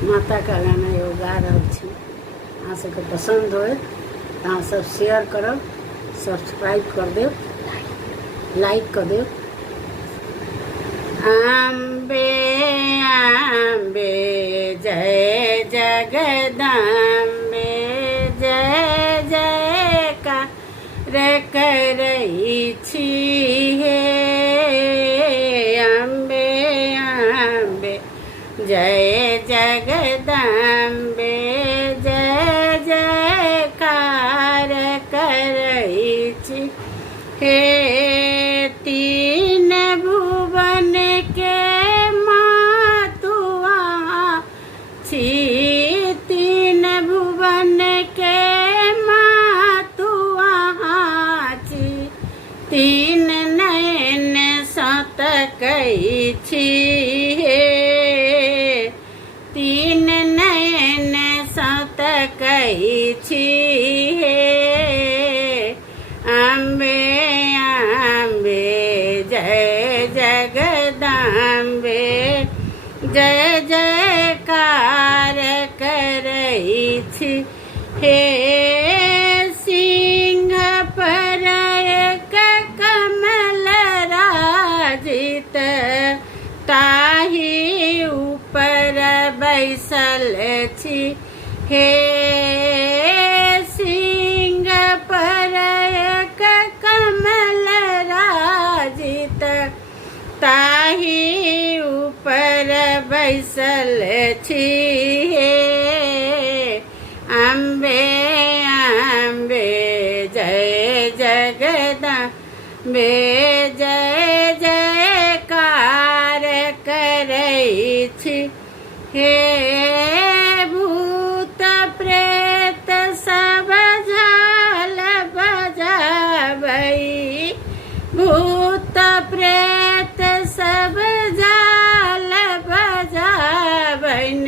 माता का गाना एगो गा रहल छी। अहाँ सबके पसंद होए तो अहाँ सब शेयर करब, सब्सक्राइब कर देव, लाइक कर देव। अम्बे अम्बे जय जगदम्बे, जय जयकार करई छी हे। अम्बे अम्बे जय जगदम्बे, जय जयकार करई छी हे। तीन भुवन के मातुआ छी, तीन भुवन के मातुआ छी। तीन नयन सतकई छी हे, तीन नयन सतकई छी हे। अम्बे अम्बे जय जगदम्बे, जय जयकार करई छी हे। सिंह पर एक कमल राजित, ताही ऊपर बैसल छी हे। सिंह पर एक कमल राजित, ताही ऊपर बैसल छी हे। अम्बे अम्बे जय जगदम्बे, जय जयकार करई छी हे। भूत प्रेत सब झाल बजाबई, भूत प्रेत सब झाल बजाबन।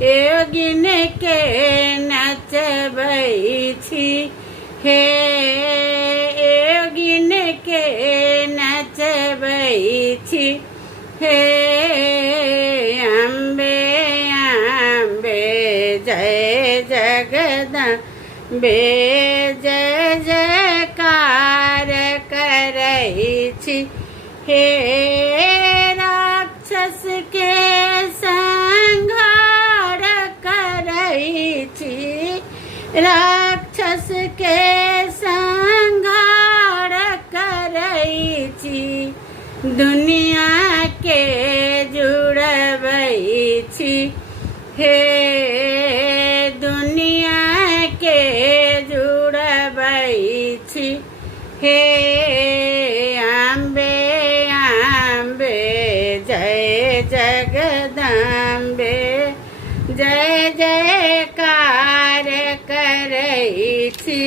योगिन के नचबई छी हे, योगिन के नचबई छी हे। अम्बे अम्बे जय जगदम्बे, जय जयकार करई छी हे। राक्षस के संहार करई छी, राक्षस के संहार करई छी। दुनिया के जुड़बई छी हे, दुनिया के जुड़बई छी हे। अम्बे अम्बे जय जगदम्बे, जय जयकार करई छी।